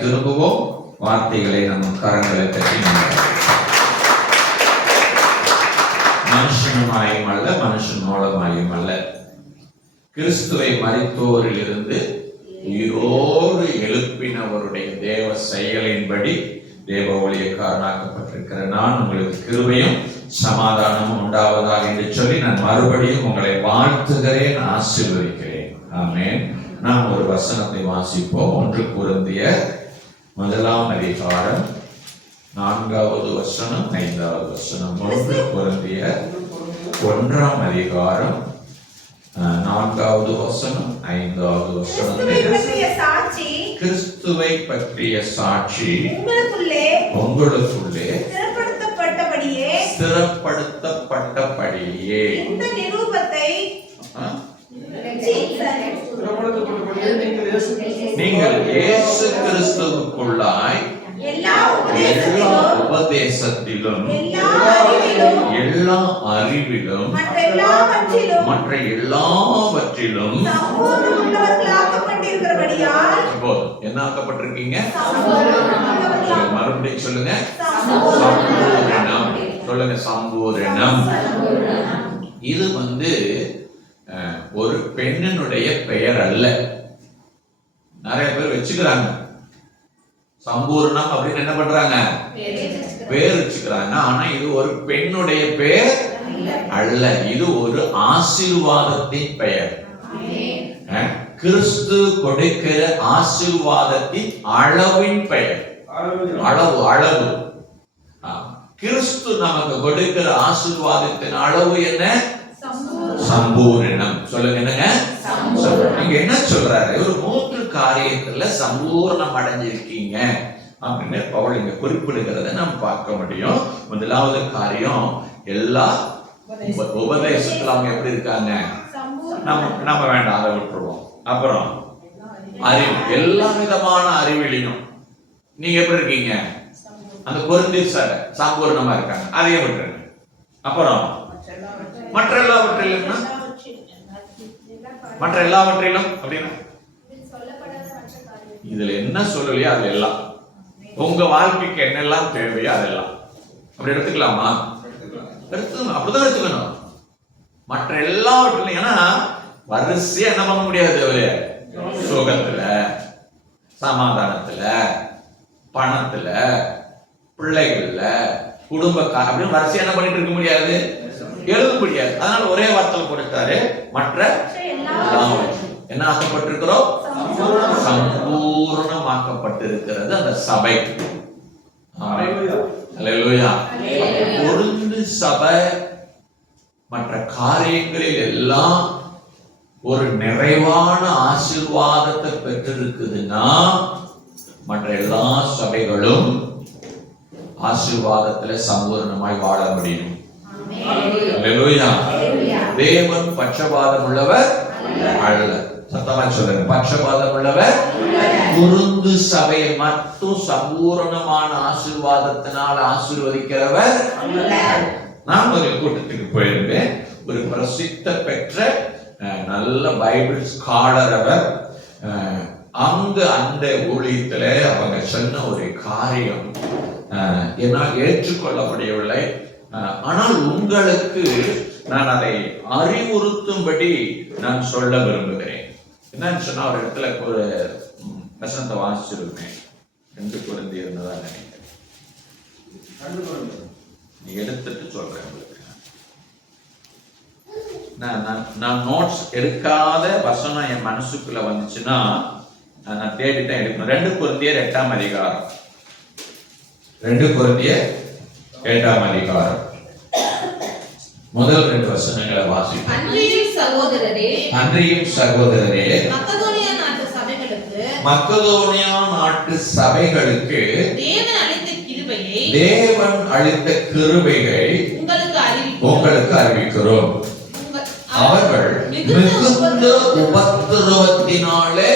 திரும்பவும் வார்த்தைகளை நம்ம கரங்களை பற்றி மனுஷனுமாயும் அல்ல, மனுஷன் மூலமாயும் அல்ல, கிறிஸ்துவை மரித்தோரில் இருந்து உயிரோடு எழுப்பினவருடைய தேவ செயலின்படி தேவ ஊழியக்காரனாக்கப்பட்டிருக்கிற நான் உங்களுக்கு கிருபையும் சமாதானமும் உண்டாவதாக என்று சொல்லி நான் மறுபடியும் உங்களை வாழ்த்துகிறேன், ஆசீர்வதிக்கிறேன். ஆமென். நாம் ஒரு வசனத்தை வாசிப்போம். 1 கொரிந்தியர் 1 அதிகாரம் 4வது வசனம் 5வது வசனம். 1 கொரிந்தியர் 1 அதிகாரம் 4வது வசனம் 5வது வசனம். கிறிஸ்துவை பற்றிய சாட்சி உங்களுக்குள்ளே ஸ்திரப்படுத்தப்பட்டபடியே இந்த நிரூபத்தை நீங்கள் இயேசு கிறிஸ்துவுக்குள்ளாய் எல்லா உபதேசத்திலும் எல்லா அறிவிலும் மற்ற எல்லாவற்றிலும் என்ன ஆக்கப்பட்டிருக்கீங்க? மறுபடியும் சொல்லுங்க. சம்பூரணம். சொல்லுங்க, சம்பூரணம். இது ஒரு பெண்ணினுடைய பெயர் அல்ல. நிறைய பேர் வச்சுக்கிறாங்க சம்பூர்ணம் அப்படின்னு. என்ன பண்றாங்க? பேர் வச்சுக்கிறாங்க. ஆனா இது ஒரு பெண்ணுடைய பெயர் அல்ல, இது ஒரு ஆசீர்வாதத்தின் பெயர். கிறிஸ்து கொடுக்கிற ஆசீர்வாதத்தின் அளவின் பெயர். அளவு. கிறிஸ்து நமக்கு கொடுக்கிற ஆசீர்வாதத்தின் அளவு என்ன? சம்பூரணம். சொல்லுங்க, என்னங்க? நீங்க என்ன சொல்றாரு? ஒரு 3 காரியத்துல சம்பூர்ணம் அடைஞ்சிருக்கீங்க அப்படின்னு பவுல் இங்க குறிப்பிடுகிறத நம்ம பார்க்க முடியும். முதலாவது காரியம், எல்லா உபதேசத்துல அவங்க எப்படி இருக்காங்க? நம்ம வேண்டாம், அதை விட்டுருவோம். அப்புறம் அறிவு, எல்லா விதமான அறிவிலையும் நீங்க எப்படி இருக்கீங்க? அந்த கொரிந்தியர் சார் சம்பூர்ணமா இருக்காங்க, அதையும் விட்டுருங்க. அப்புறம் மற்ற எல்லாவற்றிலும் அப்படின்னா இதுல என்ன சொல்லலையோ அது எல்லாம், உங்க வாழ்க்கைக்கு என்னெல்லாம் தேவையோ அதெல்லாம் அப்படி எடுத்துக்கலாமா? எடுத்துக்கணும், அப்படிதான் எடுத்துக்கணும். மற்ற எல்லாவற்றிலும், ஏன்னா வரிசையா என்ன பண்ண முடியாது? சுகத்துல, சமாதானத்துல, பணத்துல, பிள்ளைகள்ல, குடும்ப அப்படின்னு வரிசையா என்ன பண்ணிட்டு இருக்க முடியாது, எழுத முடியாது. அதனால ஒரே வார்த்தையில் கொடுத்தாரு, மற்ற என்ன ஆக்கப்பட்டிருக்கிறோம்? சம்பூர்ணமாக்கப்பட்டிருக்கிறது அந்த சபை. அல்லேலூயா. கொரிந்து சபை மற்ற காரியங்களில் எல்லாம் ஒரு நிறைவான ஆசீர்வாதத்தை பெற்றிருக்குதுன்னா மற்ற எல்லா சபைகளும் ஆசீர்வாதத்துல சம்பூர்ணமாய் வாழ முடியும். அல்லேலூயா. தேவன் பட்சபாதம் உள்ளவர் அல்ல. சத்தமா சொல்லுங்க, பட்சபாதம் உள்ளவர். கொரிந்து சபையை மட்டும் சம்பூர்ணமான ஆசீர்வாதத்தினால் ஆசீர்வதிக்கிறவர். நான் ஒரு கூட்டத்துக்கு போயிருந்தேன். ஒரு பிரசித்த பெற்ற நல்ல பைபிள் ஸ்காலர் அவர். அங்க அந்த ஊழியத்துல அவங்க சொன்ன ஒரு காரியம் என்னால் ஏற்றுக்கொள்ள முடியவில்லை. ஆனால் உங்களுக்கு நான் அதை அறிவுறுத்தும்படி நான் சொல்ல விரும்புகிறேன். என்னன்னு சொன்னா, ஒரு இடத்துல ஒரு வசனத்தை வாசிச்சிருக்கேன். 2 கொரிந்தியர் தான் நினைக்கிறேன். நீ எடுத்துட்டு சொல்றேன் உங்களுக்கு. நான் நோட்ஸ் எடுக்காத வசனம் என் மனசுக்குள்ள வந்துச்சுன்னா நான் தேடித்தான் எடுக்கணும். 2 கொரிந்தியர் 8 அதிகாரம். 2 கொரிந்தியர் 8 அதிகாரம் முதல் 2 வசனங்களை வாசிப்போம். அன்றியும் சகோதரரே மக்கதோனியா நாட்டு சபைகளுக்கு தேவன் அளித்த கிருபையை உங்களுக்கு அறிவிக்கிறோம். அவர்கள் மிகுந்த உபத்திரவத்தினாலே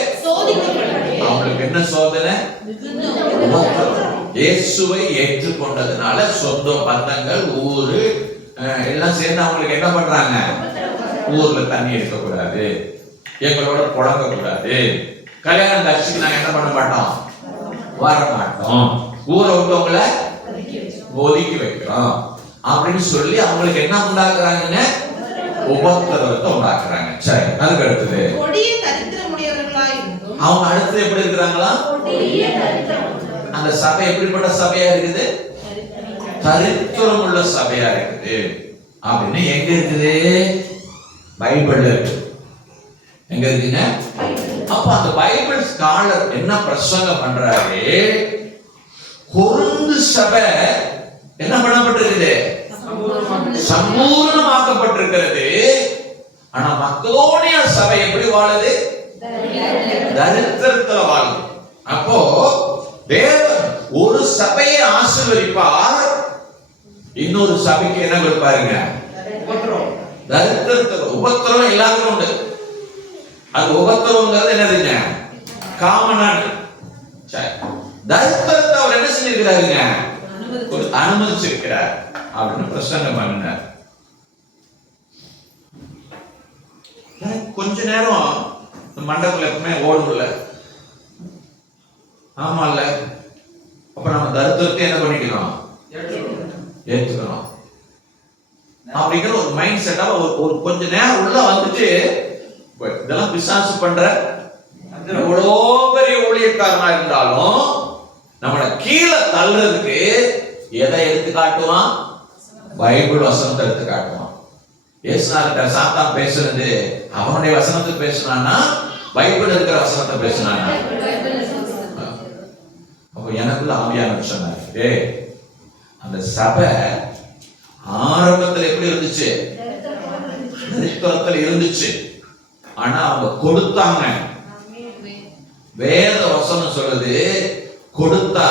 அவங்களுக்கு என்ன சோதனை? இயேசுவை ஏற்றுக்கொண்டதுனால சொந்த பந்தங்கள், ஊரு எல்லாம் சேர்ந்து அவங்களுக்கு என்ன பண்றாங்க? ஊர்ல தண்ணி எடுக்கக்கூடாது, எங்களோட புழங்க கூடாது, கல்யாணம் காட்சிக்கு நாங்க என்ன பண்ண மாட்டோம், வரமாட்டோம், ஊரை விட்டவங்கள ஒதுக்கி வைக்கிறோம் அப்படின்னு சொல்லி அவங்களுக்கு என்ன உண்டாக்குறாங்க? உபத்திரவத்தை உண்டாக்குறாங்க. சரி, அதுக்கு அடுத்தது அவங்க அடுத்து எப்படி இருக்கிறாங்களா? அந்த சபை எப்படிப்பட்ட சபையா இருக்குது? தரித்திரம் உள்ள சபையா இருக்குது அப்படின்னு எங்க இருக்குது? பைபிள்ல இருக்கு. எங்க இருக்குங்க? அப்ப அந்த பைபிள் ஸ்காலர் என்ன பிரசங்கம் பண்றாரு? கொரிந்து சபை என்ன பண்ணப்பட்டிருக்குது? சம்பூர்ணமாக்கப்பட்டிருக்கிறது. ஆனா மக்கதோனியா சபை எப்படி வாழுது? தரித்திரத்துல வாழுது. அப்போ தேவன் ஒரு சபையை ஆசீர்வதிப்பார், இன்னொரு சபைக்கு என்ன கொடுப்பாருங்க? தரித்திரத்துல. உபத்திரவம் எல்லாருக்கும் உண்டு. அது உபத்திரவங்கிறது என்னதுங்க? காமனான. தரித்திரத்தை அவர் என்ன செஞ்சிருக்கிறாருங்க? அனுமதிச்சிருக்கிறார் அப்படின்னு பிரசங்கம் பண்ணினார். கொஞ்ச நேரம் மண்டபத்துல எப்பவுமே ஓடுல. ஆமால, அப்ப நம்ம தரித்திரத்தை என்ன பண்ணிக்கணும்? ஏற்றுக்கணும் அப்படிங்கிற ஒரு மைண்ட் செட்டா ஒரு கொஞ்ச நேரம் உள்ள வந்துட்டு, இதெல்லாம் பிசாசு பண்ற எவ்வளோ பெரிய ஊழியக்காரனா இருந்தாலும் நம்மளை கீழே தள்ளுறதுக்கு எதை எடுத்து காட்டுவான்? பைபிள் வசனத்தை எடுத்து காட்டுவான். ஏசுநாதர் சாத்தான் பேசுறது அவனுடைய வசனத்தை பேசினான்னா, பைபிள் இருக்கிற வசனத்தை பேசினானா? அப்போ எனக்குள்ள ஆவியானவர் சொன்னாரு, அந்த சபை ஆரம்பத்தில் எப்படி இருந்துச்சு? தரித்திரத்தில் இருந்துச்சு. ஆனா அவங்க கொடுத்தாங்க. வேத வசனம் சொல்லுது, கொடுத்தா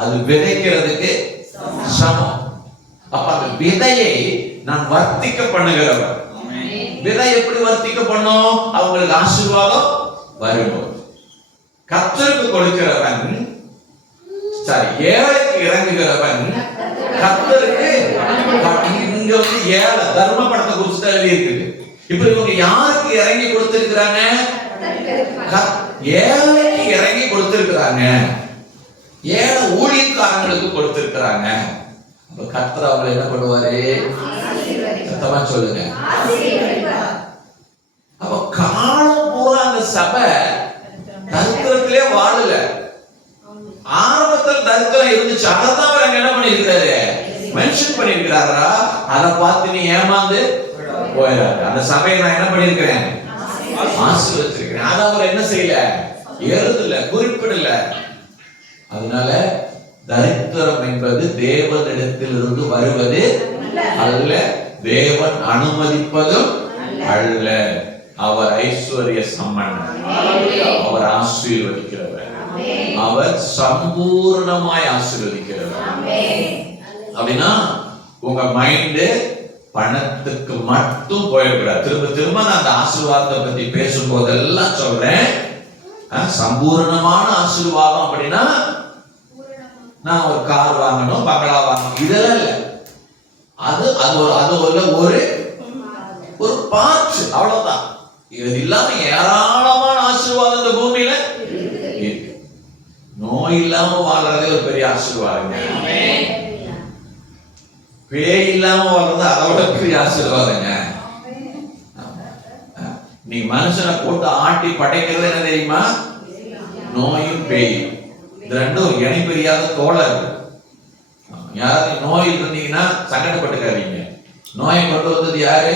அது விதைக்கிறதுக்கு சமம். அப்ப அந்த விதையை நான் வர்த்திக்க பண்ணுகிறவர். விதை எப்படி வர்த்திக்க பண்ணும்? அவங்களுக்கு ஆசீர்வாதம் வரும்போது. கர்த்தருக்கு கொடுக்கிறவன், சரி, ஏழைக்கு இறங்குகிறவன் கர்த்தருக்கு. இங்க வந்து ஏழை தர்ம படத்தை குறிச்சு எழுதி இருக்குது. இப்ப இவங்க யாருக்கு இறங்கி கொடுத்திருக்கிறாங்க? ஏழைக்கு இறங்கி கொடுத்திருக்கிறாங்க. ஏழை ஊழியக்காரங்களுக்கு கொடுத்திருக்கிறாங்க. அப்ப கர்த்தர் அவங்களை என்ன பண்ணுவாரு? சத்தமா சொல்லுங்க. அப்ப காலம் பூரா அந்த சபை தரித்திரத்திலே வாழல. ஆரம்பத்தில் தரித்திரம் இருந்துச்சு. அதான் அவர் அங்க என்ன பண்ணிருக்கிறாரு? மென்ஷன் பண்ணிருக்கிறாரா? அதை பார்த்து நீ ஏமாந்து போயிடாரு. அந்த சபையை நான் என்ன பண்ணிருக்கிறேன்? ஆசீர்வதிச்சிருக்கிறேன். அதை அவர் என்ன செய்யல? எழுதல, குறிப்பிடல. அதனால தரித்திரம் என்பது தேவனிடத்தில் இருந்து வருவது அல்ல, தேவன் அனுமதிப்பதும் அல்ல. அவர் ஐஸ்வர்ய சம்பன்னர், அவர் ஆசீர்வதிக்கிறவர், அவர் சம்பூர்ணமாய் ஆசீர்வதிக்கிறவர். அப்படின்னா உங்க மைண்ட் பணத்துக்கு மட்டும் போயிடக்கூடாது. திரும்ப திரும்ப நான் அந்த ஆசீர்வாதத்தை பத்தி பேசும்போதெல்லாம் சொல்றேன், சம்பூர்ணமான ஆசீர்வாதம் அப்படின்னா நான் ஒரு கார் வாங்கணும், பங்களா வாங்கணும், இதெல்லாம் இல்லை. அது ஒரு பார்ட், அவ்வளவுதான். இது இல்லாம ஏராளமான ஆசீர்வாதம் இந்த பூமியில இருக்கு. நோய் இல்லாம வாழ்றதே ஒரு பெரிய ஆசீர்வாதங்க. பேய் இல்லாம வாழ்றது அதை விட பெரிய ஆசீர்வாதங்க. நீ மனுஷனை போட்டு ஆட்டி படைக்கிறது என்ன தெரியுமா? நோயும் பேயும். இது ரெண்டும் இணை பெரியாத தோழர். யாராவது நோயில் இருந்தீங்கன்னா சங்கடப்பட்டுக்காதீங்க. நோயை கொண்டு வந்தது யாரு?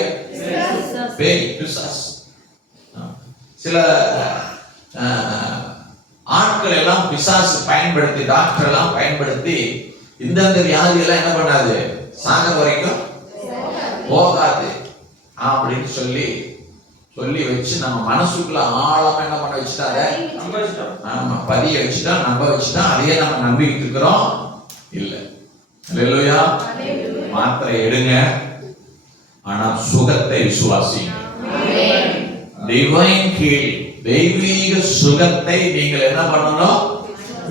பேய், பிசாசு. சில ஆட்கள் எல்லாம் பிசாசு பயன்படுத்தி, டாக்டர் எல்லாம் பயன்படுத்தி இந்தந்த வியாதி எல்லாம் என்ன பண்ணாது, சாக வரைக்கும் போகாது அப்படின்னு சொல்லி வச்சு நம்ம மனசுக்குள்ள ஆழமா என்ன பண்ண வச்சுட்டாங்க, நம்ம பதிய வச்சுட்டா, நம்ப வச்சுட்டா, அதையே நம்ம நம்பிக்கிட்டு இருக்கிறோம். இல்ல, அல்லேலூயா. மாத்திரை எடுங்க, ஆனா சுகத்தை விசுவாசிங்க. டிவைன் ஹீலிங், தெய்வீக சுகத்தை நீங்கள் என்ன பண்ணணும்?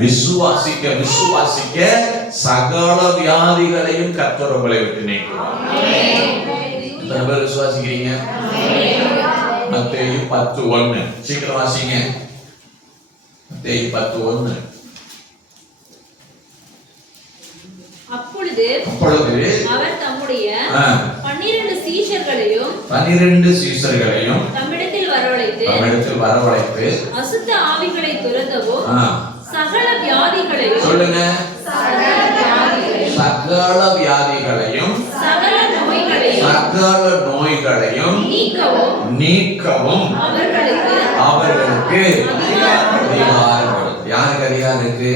விசுவாசிக்க சகல வியாதிகளையும் கர்த்தர் உங்களை விட்டு நீக்குவார். எத்தனை பேர் விசுவாசிக்கிறீங்க? மத்தேயு 10:1 சீக்கிரம் வாசிங்க. மத்தேயு 10:1. அப்பொழுது அவர் தம்முடைய 12 சீஷர்களையும் தம்மிடத்தில் வரவழைத்து அசுத்த ஆவிகளை துரத்தவும் சகல வியாதிகளையும் சொல்லுங்க, சகல வியாதிகளையும் சகல நோய்களையும் நீக்கவும் அவர்களுக்கு அதிகாரம். யாருக்கு அதிகாரம் இருக்கு?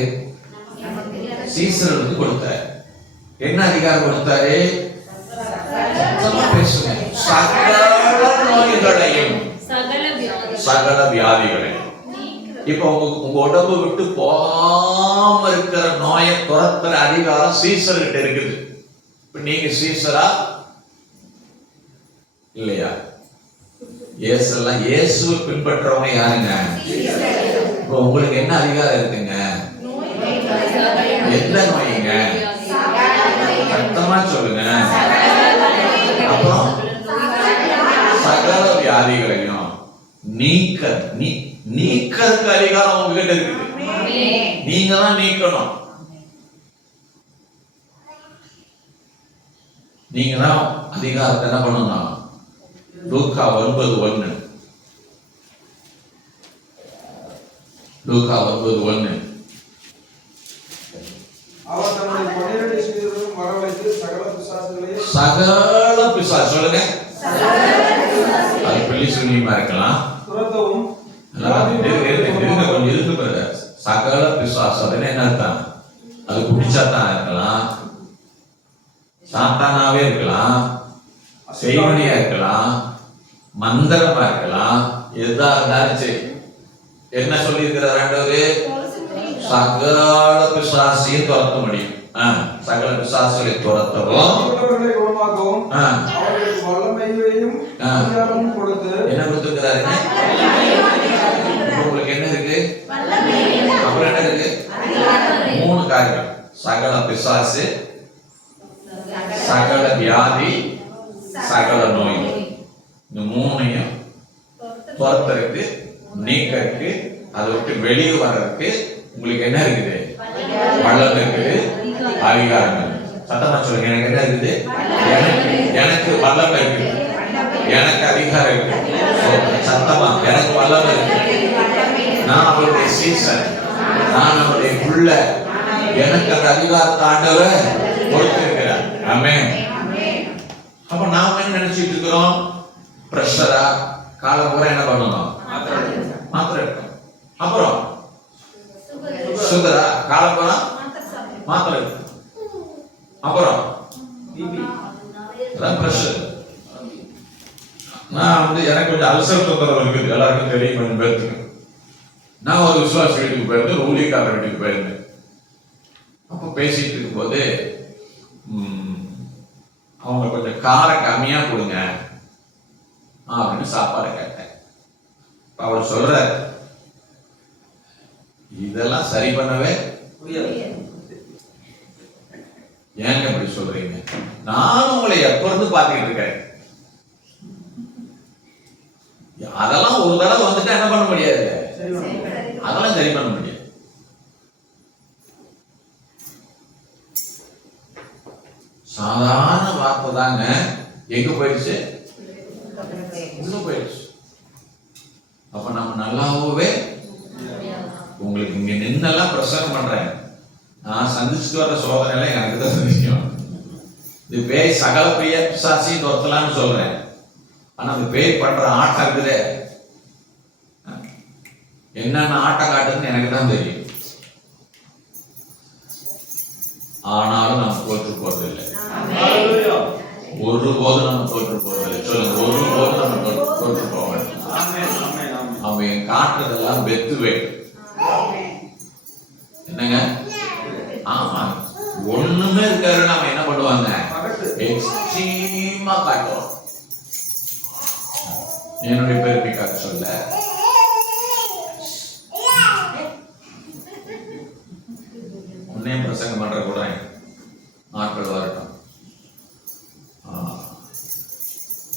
சீசர்களுக்கு கொடுத்தார். என்ன அதிகாரம் கொடுத்தாரு? சகல நோய்களையும் சகல வியாதிகளையும். இப்ப உங்க உடம்பு விட்டு போகாம இருக்கிற நோயை துரத்துற அதிகாரம் சீசர்கிட்ட இருக்குது. இப்ப நீங்க சீசரா இல்லையா? இயேசுலாம் இயேசுவை பின்பற்றவங்க யாருங்க? இப்ப உங்களுக்கு என்ன அதிகாரம் இருக்குங்க? எந்த நோய்ங்க? சத்தமா சொல்லுங்க. அப்புறம் சகல வியாதிகளையும் நீக்கிறதுக்கு அதிகாரம் உங்ககிட்ட இருக்குது. நீங்க தான் நீக்கணும். நீங்க தான் அதிகாரத்தை என்ன பண்ணணும்? லூக்கா 9:1 அவர் தம்முடைய 12 சீடர்களையும் வரவழைத்து சகல பிசாசு சொல்லுங்க, அது பிள்ளை சுனியமா இருக்கலாம், துரத்தவும் கொஞ்சம் இருக்கு பாருங்க. சகல பிசாசு அதுன்னு என்ன அர்த்தம்? அது குடிச்சாத்தான் இருக்கலாம், சாத்தானாவே இருக்கலாம், செய்வனியா இருக்கலாம், மந்திரமா இருக்கலாம், எதா இருந்தாலும் சரி. என்ன சொல்லி இருக்கிறார் ஆண்டவரே? சகல பிசாசையும் துரத்த முடியும். சகல பிசாசுகளை துரத்தவும் என்ன கொடுத்திருக்கிறாருங்க? உங்களுக்கு என்ன இருக்கு? அப்புறம் என்ன இருக்கு? 3 காரியம். சகல பிசாசு, சகல வியாதி, சகல நோய். இந்த 3ஐயும் துரத்துறதுக்கு, நீக்கிறதுக்கு, அதை விட்டு வெளியே வர்றதுக்கு உங்களுக்கு என்ன இருக்குது? வல்லம் இருக்குது, அதிகாரம் இருக்குது. சத்தமா சொல்லுங்க, எனக்கு என்ன இருக்குது? எனக்கு வல்லம் இருக்கு, எனக்கு அதிகாரம் இருக்கு. சத்தமா, எனக்கு வல்லம் இருக்கு. நான் அவருடைய சீசன், நான் அவருடைய புள்ள. எனக்கு அந்த அதிகாரத்தை ஆண்டவர் கொடுத்திருக்கிறார். ஆமென். அப்ப நாம என்ன நினைச்சிட்டு இருக்கிறோம்? பிரஷரா காலம் பூரா என்ன பண்ணணும்? மாத்திரை எடுக்கணும். அப்புறம் சுகரா காலம் பூரா மாத்திரை எடுக்கணும். அப்புறம் பிரஷர். நான் எனக்கு கொஞ்சம் அல்சர் தொந்தரவு இருக்குது, எல்லாருக்கும் தெரியும். கொஞ்சம் பேருக்கு நான் ஒரு விசுவாச வீட்டுக்கு போயிருந்தேன், ஊழியக்காரர் வீட்டுக்கு போயிருந்தேன். அப்போ பேசிட்டு இருக்கும் போது அவங்க கொஞ்சம் காரம் கம்மியா கொடுங்க அப்படின்னு சாப்பாடு கேட்டேன். அவர் சொல்ற, இதெல்லாம் சரி பண்ணவே முடியாது. ஏங்க அப்படி சொல்றீங்க? நானும் உங்களை எப்ப இருந்து பாத்துக்கிட்டு இருக்கேன். அதெல்லாம் ஒரு தடவை வந்துட்டா என்ன பண்ண முடியாது? அதெல்லாம் சரி பண்ண முடியாது. சாதாரண வார்த்தை தாங்க எங்க போயிடுச்சு? உள்ள போயிடுச்சு. அப்ப நம்ம நல்லாவே, உங்களுக்கு இங்க நின்னெல்லாம் பிரசங்கம் பண்றேன், நான் சந்திச்சுட்டு வர சோதனை எல்லாம் எனக்கு தான் சந்திக்கும். இது பேய் சகல பெய்ய பிசாசி தொத்தலான்னு சொல்றேன். ஆனா அந்த பேய் பண்ற ஆட்டம் இருக்குதே, என்னென்ன ஆட்டம் காட்டுதுன்னு எனக்கு தான் தெரியும். ஆனாலும் நம்ம தோற்று போறதில்லை. ஒருபோது நம்ம தோற்று போறதில்லை. சொல்லுங்க, ஒருபோது நம்ம தோற்று போவோம். அவன் காட்டுறதெல்லாம் வெத்து வேட்டு. என்னங்க? ஆமா, ஒண்ணுமே இருக்காரு. நாம என்ன பண்ணுவாங்க? எக்ஸ்ட்ரீமா காட்டுவோம். என்னுடைய பெருமைக்காக சொல்ல, உன்னையும் பிரசங்கம் பண்ற கூட நாட்கள் வரட்டும்.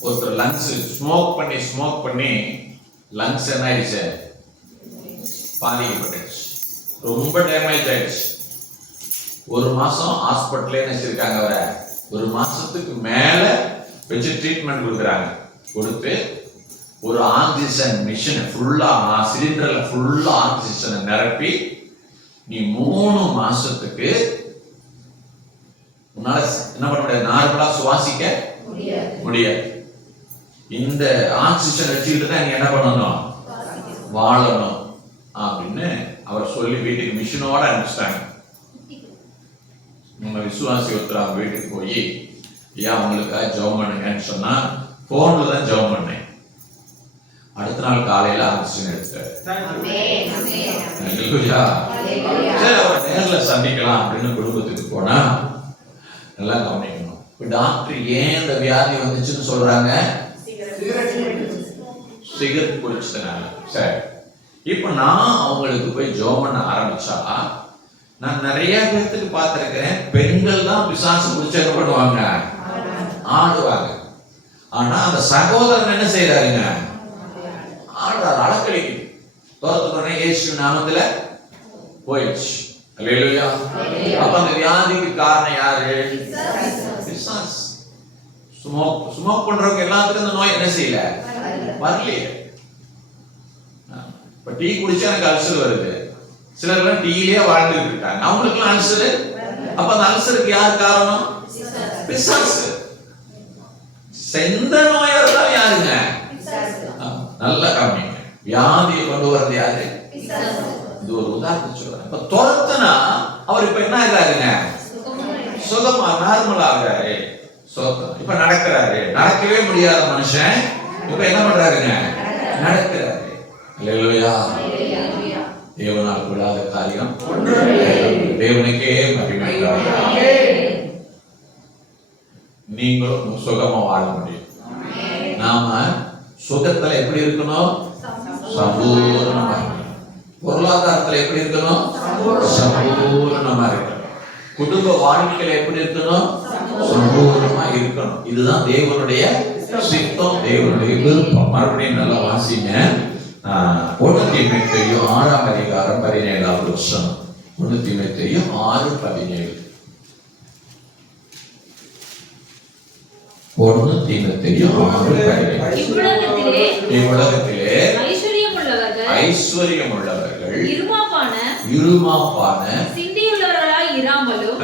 ஒருத்தர் லங்ஸ் ஸ்மோக் பண்ணி லங்ஸ் என்ன ஆயிடுச்சு? பாதிக்கப்பட்டுச்சு, ரொம்ப டேமேஜ் ஆயிடுச்சு. ஒரு மாசம் ஹாஸ்பிட்டலே வச்சிருக்காங்க. அவரை ஒரு மாசத்துக்கு மேல வச்சு ட்ரீட்மெண்ட் கொடுக்குறாங்க. கொடுத்து ஒரு ஆக்சிஜன் மிஷினை ஃபுல்லா சிலிண்டர்ல ஃபுல்லா ஆக்சிஜனை நிரப்பி நீ 3 மாசத்துக்கு உன்னால என்ன பண்ண முடியாது, நார்மலா சுவாசிக்க முடியாது. இந்த ஆக்சிஜன் வச்சுக்கிட்டு தான் நீ என்ன பண்ணணும், வாழணும் அப்படின்னு அவர் சொல்லி வீட்டுக்கு மிஷினோட அனுப்பிச்சிட்டாங்க. நம்ம விசுவாசி ஒருத்தர் அவங்க வீட்டுக்கு போய் ஐயா அவங்களுக்காக ஜெபம் பண்ணுங்கன்னு சொன்னா போன்ல தான் ஜெபம் பண்ணேன். அடுத்த நாள் காலையில ஆக்சிஜன் எடுத்தாரு. சரி அவரை நேர்ல சந்திக்கலாம் அப்படின்னு குடும்பத்துக்கு போனா நல்லா கவனிக்கணும். இப்ப டாக்டர் ஏன் இந்த வியாதி வந்துச்சுன்னு சொல்றாங்க, சிகரெட் குடிச்சதுனால. சரி, இப்ப நான் அவங்களுக்கு போய் ஜெபம் பண்ண ஆரம்பிச்சா நான் நிறைய பேர்த்துக்கு பார்த்திருக்கிறேன், பெண்கள் தான் பிசாசு குடிச்சு என்ன பண்ணுவாங்க, ஆடுவாங்க. ஆனா அந்த சகோதரன் என்ன செய்யறாருங்க, ஆடுறாரு, அலக்கழிக்கு தோரத்துடனே இயேசு நாமத்துல போயிடுச்சு. அல்லேலூயா. அப்ப அந்த வியாதிக்கு காரணம் யாரு, பிசாசு. ஸ்மோக் பண்றவங்க எல்லாத்துக்கும் அந்த நோய் என்ன செய்யல, வரலையே. இப்ப டீ குடிச்சா எனக்கு அல்சர் வருது, சிலர் எல்லாம் டீலயே வாழ்ந்துட்டு இருக்காங்க, அவங்களுக்கு எல்லாம் அல்சர். அப்ப அந்த அல்சருக்கு யார் காரணம், பிசாசு. செந்த நோயா இருந்தாலும் யாருங்க, நல்ல கவனிங்க, வியாதியை கொண்டு வரது யாரு, இது ஒரு உதாரணம் சொல்றேன். இப்ப துரத்துனா அவர் இப்ப என்ன ஆகிறாருங்க, சுகமா நார்மலா ஆகிறாரு. இப்ப நடக்கிறாரு, நடக்கவே முடியாத மனுஷன் இப்ப என்ன பண்றாருங்க, நடக்கிறாரு. அல்லேலூயா. தேவனால் கூடாத காரியம் தேவனுக்கே மகிமை. நீங்களும் சுகமா வாழ முடியும். நாம சுகத்துல எப்படி இருக்கணும், சம்பூர்ணமா. பொருளாதாரத்துல எப்படி இருக்கணும், சம்பூர்ணமா இருக்கணும். குடும்ப வாழ்க்கையில எப்படி இருக்கணும், சம்பூர்ணமா இருக்கணும். இதுதான் தேவனுடைய சித்தம், தேவனுடைய விருப்பம். மறுபடியும் நல்லா வாசிங்க. 1 தீமோத்தேயு 6ஆம் அதிகாரம் 17ஆவது வசனம். 1 தீமோத்தேயு 6:17. 1 தீமோத்தேயு 6:17. இவ்வுலகத்திலே ஐஸ்வர்யம் உள்ளவர்கள் இருமாப்பான சிந்தியுள்ளவர்களாய் இராமலும்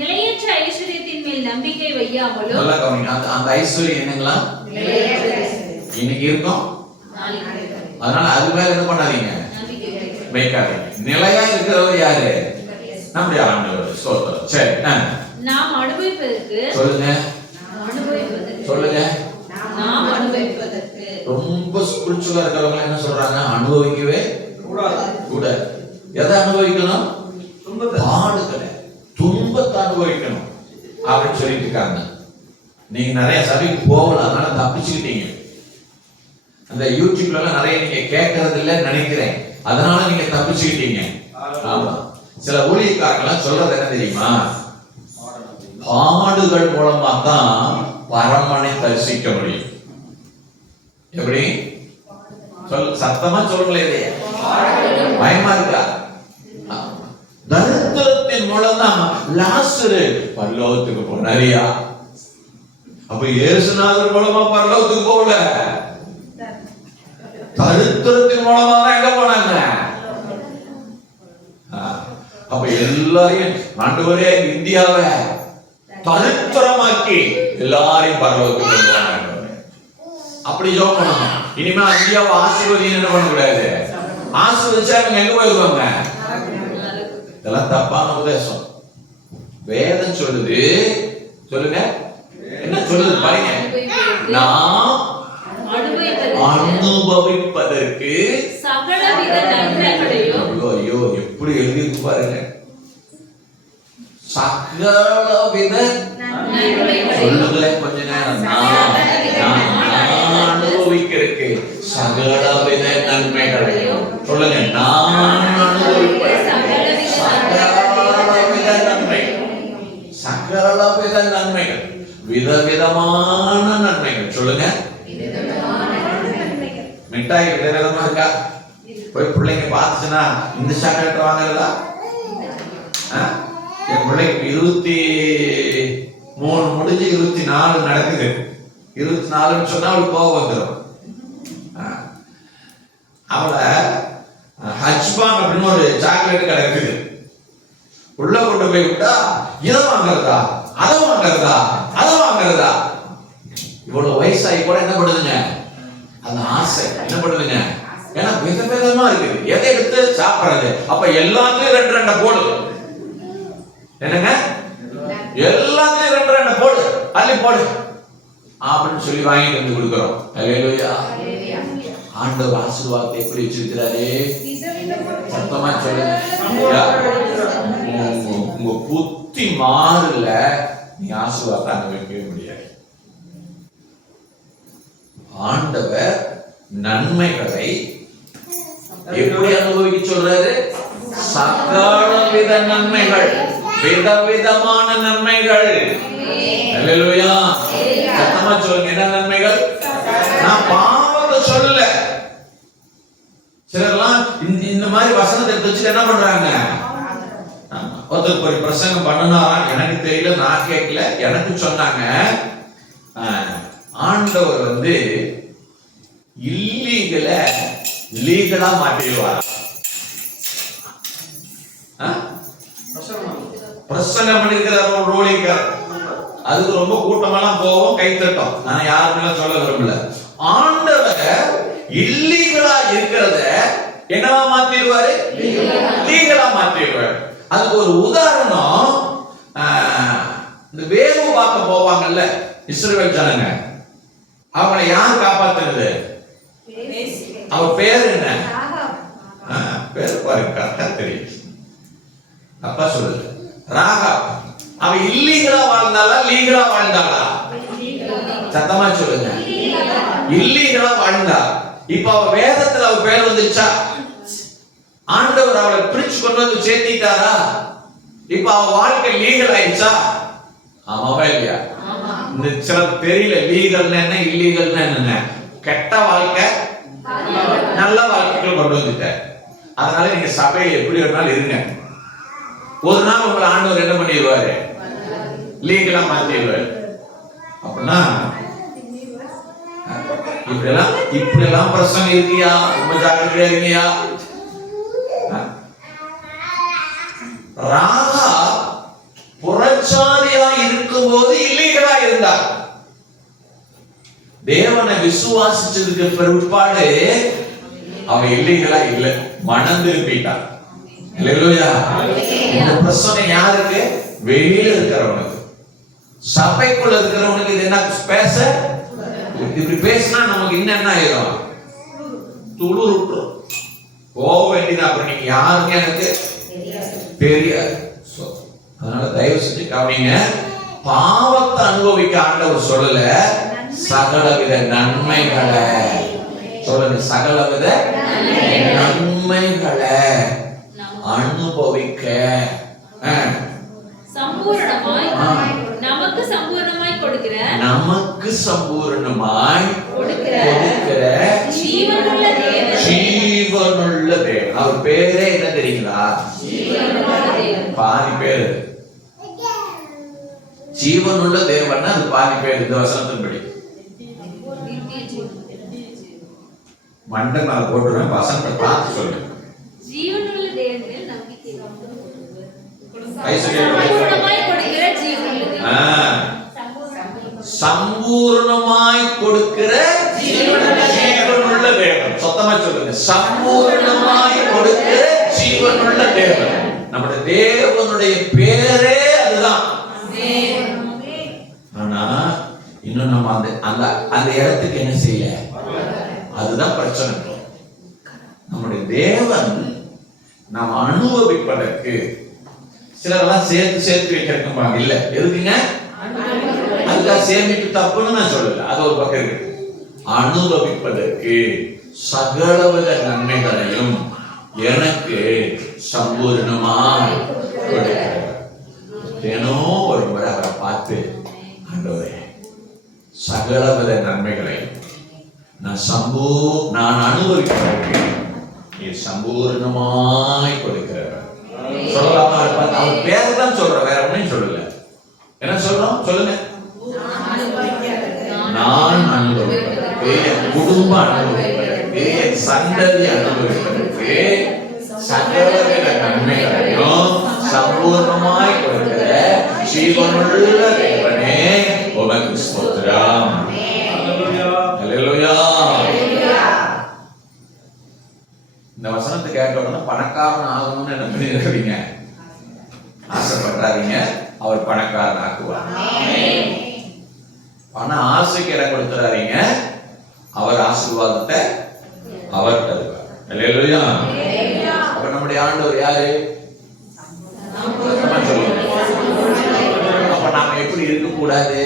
நிலையற்ற ஐஸ்வர்யத்தின் மேல் நம்பிக்கை வையாமலும். நல்லா கவனிங்க, அந்த ஐஸ்வர்யம் என்னங்களா, இன்னைக்கு இருக்கும், அதனால அது மேல என்ன பண்ணாதீங்க, வைக்காதீங்க. நிலையா இருக்கிறவர் யாரு, நம்முடைய ஆண்டவர். ஸ்தோத்திரம். சரி, நாம் அனுபவிப்பதற்கு சொல்லுங்க, சொல்லுங்க. நாம் அனுபவிப்பதற்கு. ரொம்ப ஸ்பிரிச்சுவலா இருக்கிறவங்க என்ன சொல்றாங்க, அனுபவிக்கவே கூடாது. எதை அனுபவிக்கணும், பாடுகளை, துன்பத்தை அனுபவிக்கணும் அப்படின்னு சொல்லிட்டு இருக்காங்க. நீங்க நிறைய சபைக்கு போகல, அதனால தப்பிச்சுக்கிட்டீங்க. அந்த யூடியூப்ல எல்லாம் நிறைய நீங்க கேட்கறது இல்லைன்னு நினைக்கிறேன், அதனால நீங்க தப்பிச்சுக்கிட்டீங்க. ஆமா, சில ஊழியக்காரங்களாம் சொல்றது என்ன தெரியுமா, பாடுகள் மூலமா தான் பரமனை தரிசிக்க முடியும். எப்படி சொல், சத்தமா சொல்லுங்களே, பயமா இருக்கா? தரித்திரத்தின் மூலம் தான் லாசரு பரலோகத்துக்கு போனாரியா. அப்ப இயேசுநாதர் மூலமா பரலோகத்துக்கு போகல, தரித்திரத்தின் மூலமா தான் எங்க போனாங்க. அப்ப எல்லாரையும் ஆண்டவரே இந்தியாவை தரித்திரமாக்கி எல்லாரையும் பரலோகத்துக்கு போனாங்க. அப்படி ஜெபம் பண்ணணும். இனிமே இந்தியாவை ஆசீர்வதின்னு என்ன பண்ண கூடாது, ஆசீர்வதிச்சா அவங்க எங்க போயிருவாங்க. இதெல்லாம் தப்பான உபதேசம். வேதம் சொல்லுது, சொல்லுங்க, என்ன சொல்லுது பாருங்க, நாம் அனுபவிப்பதற்கு சகலவித நன்மைகளையும். ஐயோ எப்படி எழுதிருக்கு பாருங்க, சகலவித சொல்லுங்களேன் கொஞ்ச நேரம். நான் அனுபவிக்கிறதுக்கு சகலவித நன்மைகளையும் சொல்லுங்க, நான் அனுபவிப்பதற்கு சகலவித நன்மை, சகலவித நன்மைகள், விதவிதமான நன்மைகள். சொல்லுங்க, மிட்டாய் விதவிதமா இருக்கா? போய் பிள்ளைங்க பார்த்துச்சுன்னா இந்த சாக்லேட் வாங்குறதா, என் பிள்ளைக்கு 23 முடிஞ்சு 24 நடக்குது. 24ன்னு சொன்னா அவளுக்கு கோவம் வந்துடும். அவளை ஹஜ்பான் அப்படின்னு ஒரு சாக்லேட் கடை இருக்குது. உள்ள கொண்டு போய் விட்டா இதை வாங்குறதா அதை வாங்குறதா அதை வாங்குறதா. இவ்வளவு வயசாகி கூட என்ன பண்ணுதுங்க, அந்த ஆசை என்ன பண்ணுதுங்க, ஏன்னா விதவிதமா இருக்குது. எதை எடுத்து சாப்பிடுறது? அப்ப எல்லாத்துலயும் 2 போடு. என்னங்க, எல்லாத்துலயும் 2 போடு, அள்ளி போடு அப்படின்னு சொல்லி வாங்கிட்டு வந்து கொடுக்கிறோம். அல்லேலூயா. ஆண்டவர் ஆசீர்வாதத்தை எப்படி வச்சிருக்கிறாரு? சத்தமா சொல்லுங்க. உங்க புத்தி மாறல, நீ ஆசீர்வாதத்தை அனுபவிக்கவே முடியாது. ஆண்டவர் நன்மைகளை எப்படி அனுபவிக்க சொல்றாரு? சகலவித நன்மைகள், விதவிதமான நன்மைகள். அல்லேலூயா. சத்தமா சொல்லுங்க. என்ன நன்மைகள்? நான் பாவத்தை சொல்லல. சிலர்லாம் இந்த மாதிரி வசனத்தை எடுத்து வச்சுட்டு என்ன பண்றாங்க? ஒருத்தர் போய் பிரசங்கம் பண்ணனாராம், எனக்கு தெரியல, நான் கேட்கல, எனக்கு சொன்னாங்க ஆண்டவர் வந்து இல்லீகல லீகலா மாற்றிடுவார். பிரசங்கம் பண்ணிருக்கிறார் ஒரு ரோலிங்கர். அதுக்கு ரொம்ப கூட்டமெல்லாம் போவோம், கை தட்டும். நான் யாருமே சொல்ல விரும்பல. ஆண்டவர் இல்லீகலா இருக்கிறத என்னவா மாத்திடுவாரு? லீகலா மாத்திடுவாரு. அதுக்கு ஒரு உதாரணம், இந்த வேவு பார்க்க போவாங்கல்ல இஸ்ரவேல் ஜனங்க, அவங்களை யார் காப்பாத்துறது? அவர் பேர் என்ன? பேர் பாருங்க, கரெக்டா தெரியும். அப்பா சொல்லுது ராகாப். அவ இல்லீகலா வாழ்ந்தாளா லீகலா வாழ்ந்தாளா? சத்தமா சொல்லுங்க. இல்லீகலா வாழ்ந்தா. இப்ப அவ வேதத்துல அவ பேர் வந்துச்சா? ஆண்டவர் அவளை பிரிச்சு கொண்டு வந்து சேர்த்திட்டாரா? இப்ப அவ வாழ்க்கை லீகல் ஆயிடுச்சா? ஆமாவா இல்லையா? இந்த சிலர் தெரியல லீகல்னா என்ன இல்லீகல்னா என்ன. கெட்ட வாழ்க்கை நல்ல வாழ்க்கைக்குள்ள கொண்டு வந்துட்ட. அதனால நீங்க சபையில எப்படி வேணாலும் இருங்க. ஒரு நாள் உங்களை ஆண்டவர் என்ன பண்ணிடுவாரு? லீகலா மாத்திடுவாரு. அப்படின்னா இப்படி எல்லாம் பிரச்சனை இருக்கியா? ரொம்ப ஜாக்கிரதையா இருக்கியா? ராகா புறச்சாதியா இருக்கும் போது இல்லீகலா இருந்தார். தேவனை விசுவாசிச்சதுக்கு பிற்பாடு அவ இல்லீகலா இல்ல, மனம் திருப்பிட்டார். அல்லேலூயா. இந்த பிரச்சனை யாருக்கு? வெளியில இருக்கிறவனுக்கு. சபைக்குள்ள இருக்கிறவனுக்கு இது என்ன பேச? இப்படி பேசினா நமக்கு இன்னும் என்ன ஆயிரும்? துளூர் விட்டுரும். போக வேண்டியது. அப்புறம் நீங்க யாருன்னு எனக்கு தெரியாது. அதனால தயவு செஞ்சு கவனிங்க. பாவத்தை அனுபவிக்க ஆண்டவர் சொல்லல, சகலவித நன்மைகளை சொல்லுங்க. சகலவித நன்மைகளை அனுபவிக்க நமக்கு சம்பூர்ணமாய் கொடுக்கிற ஜீவனுள்ள தேவன். அவர் பேரே என்ன தெரியுங்களா? பாதி பேரு ஜீவனுள்ள தேவன். அது பாதி பேர். இந்த வசனத்தின்படி மண்டன் மேல போட்டுருவேன். வசனத்தை பார்த்து சொல்லு. ஜீவனுள்ள தேவனில் நம்பிக்கை சம்பூர்ணமாய் கொடுக்கிற ஜீவனுள்ள தேவன். சொத்தமா சொல்லுங்க. சம்பூர்ணமாய் கொடுக்கிற ஜீவனுள்ள தேவன். நம்முடைய தேவனுடைய பேரே அதுதான். ஆனா இன்னும் நம்ம அந்த இடத்துக்கு என்ன செய்யல? அதுதான் பிரச்சனை. நம்முடைய தேவன் நாம் அனுபவிப்பதற்கு சிலரெல்லாம் சேர்த்து வைக்கிறதுக்கு இல்ல. எதுக்குங்க? அதுக்காக சேமிப்பு தப்புன்னு நான் சொல்லல, அது ஒரு பக்கம் இருக்கு. அனுபவிப்பதற்கு சகலவித நன்மைகளையும் எனக்கு சம்பூர்ணமாய் கொடுக்கிறார். தினம் ஒரு முறை அவரை பார்த்து, ஆண்டவரே சகலவித நன்மைகளை நான் அனுபவிப்பதற்கு நீர் சம்பூர்ணமாய் கொடுக்கிறவர். சொல்லலாமா? அவர் பேர் தான் சொல்ற, வேற சொல்லுங்க. நான் அனுபவிப்பதற்கு, என் குடும்பம் அனுபவிப்பதற்கு, என் சந்ததி அனுபவிப்பதற்கு சகலவித நன்மைகளையும் சம்பூர்ணமாய் கொடுக்கிற ஜீவனுள்ள தேவனே உமக்கு ஸ்தோத்திரம். ஹல்லேலூயா. இந்த வசனத்தை கேட்ட உடனே பணக்காரன் ஆகணும்னு என்ன பண்ணிருக்கீங்க? ஆசைப்படுறாதீங்க, அவர் பணக்காரன் ஆக்குவார். பண ஆசைக்கு இடம் கொடுத்துறாதீங்க, அவர் ஆசீர்வாதத்தை அவர் தருவார். ஹல்லேலூயா. அப்ப நம்முடைய ஆண்டவர் யாரு? சொல்லுங்க. அப்ப நாம எப்படி இருக்க கூடாது?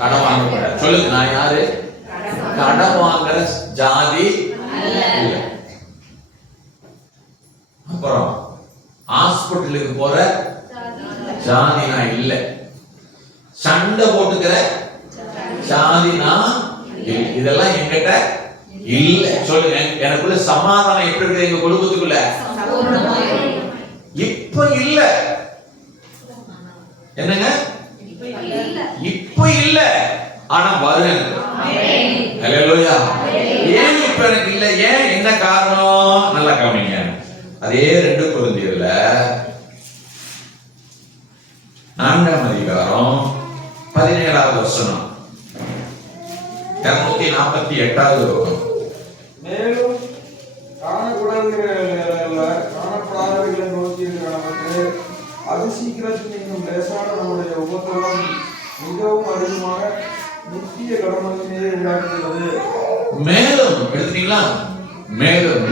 கடன் வாங்க கூடாது. சொல்லுங்க, நான் யாரு? கடன் வாங்குற ஜாதி இல்ல. அப்புறம் ஹாஸ்பிட்டலுக்கு போற ஜாதி நான் இல்ல. சண்டை போட்டுக்கிற ஜாதி நான் இல்ல. இதெல்லாம் என்கிட்ட இல்ல. சொல்லுங்க, எனக்குள்ள சமாதானம் எப்படி இருக்குது எங்க குடும்பத்துக்குள்ள? இப்ப இல்ல. என்னங்க? இப்ப இல்ல, ஆனா வரும். ஹல்லேலூயா. ஏன் இப்ப எனக்கு இல்ல? ஏன்? என்ன காரணம்? நல்லா கவனிங்க. அதே 2 கொரிந்தியர்ல 4ஆம் அதிகாரம் 17வது வசனம், 248வது வசனம். மேலும் காணப்படாதவைகளை நோக்கி இருக்கிற நமக்கு அது சீக்கிரத்தில் இன்னும் லேசான நம்முடைய உபத்திரவம் மிகவும் அதிகமாக நித்திய கடமையிலே உண்டாக்குகிறது. மேலும் எடுத்தீங்களா? மேலும்